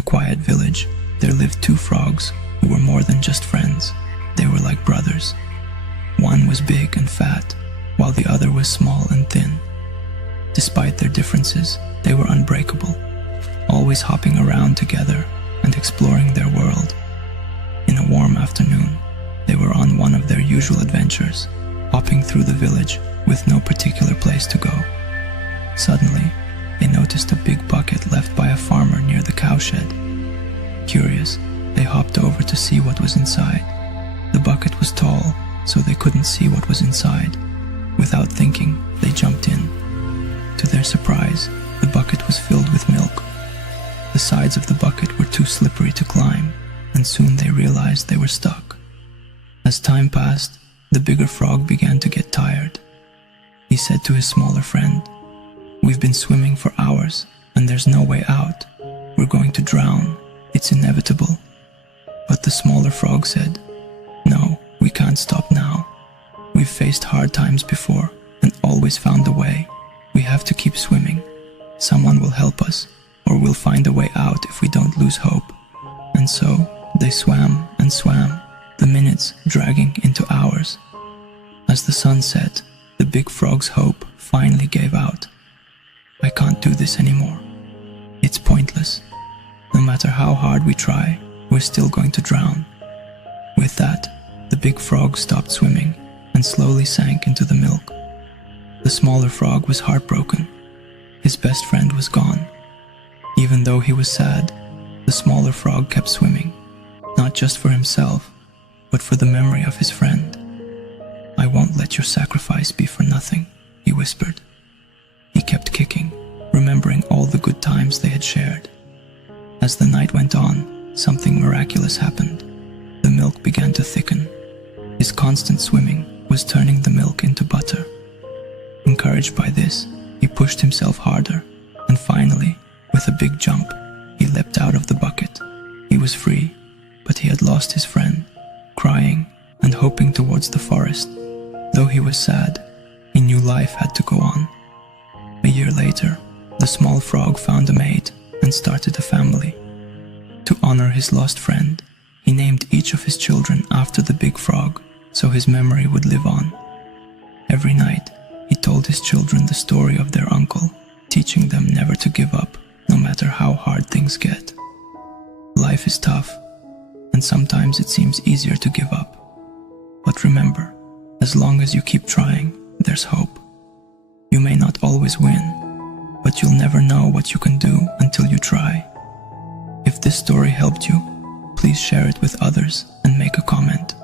In a quiet village, there lived two frogs who were more than just friends. They were like brothers. One was big and fat, while the other was small and thin. Despite their differences, they were unbreakable, always hopping around together and exploring their world. In a warm afternoon, they were on one of their usual adventures, hopping through the village with no particular place to go. Suddenly, they noticed a big bucket left by a farmer near the cowshed. Curious, they hopped over to see what was inside. The bucket was tall, so they couldn't see what was inside. Without thinking, they jumped in. To their surprise, the bucket was filled with milk. The sides of the bucket were too slippery to climb, and soon they realized they were stuck. As time passed, the bigger frog began to get tired. He said to his smaller friend, "We've been swimming for hours, and there's no way out. We're going to drown. It's inevitable." But the smaller frog said, "No, we can't stop now. We've faced hard times before and always found a way. We have to keep swimming. Someone will help us, or we'll find a way out if we don't lose hope." And so they swam and swam, the minutes dragging into hours. As the sun set, the big frog's hope finally gave out. "I can't do this anymore. It's pointless. No matter how hard we try, we're still going to drown." With that, the big frog stopped swimming and slowly sank into the milk. The smaller frog was heartbroken. His best friend was gone. Even though he was sad, the smaller frog kept swimming, not just for himself, but for the memory of his friend. "I won't let your sacrifice be for nothing," he whispered. He kept kicking, remembering all the good times they had shared. As the night went on, something miraculous happened. The milk began to thicken. His constant swimming was turning the milk into butter. Encouraged by this, he pushed himself harder, and finally, with a big jump, he leapt out of the bucket. He was free, but he had lost his friend, crying and hoping towards the forest. Though he was sad, he knew life had to go on. A year later, the small frog found a mate and started a family. To honor his lost friend, he named each of his children after the big frog, so his memory would live on. Every night, he told his children the story of their uncle, teaching them never to give up, no matter how hard things get. Life is tough, and sometimes it seems easier to give up. But remember, as long as you keep trying, there's hope. You may not always win, but you'll never know what you can do until you try. If this story helped you, please share it with others and make a comment.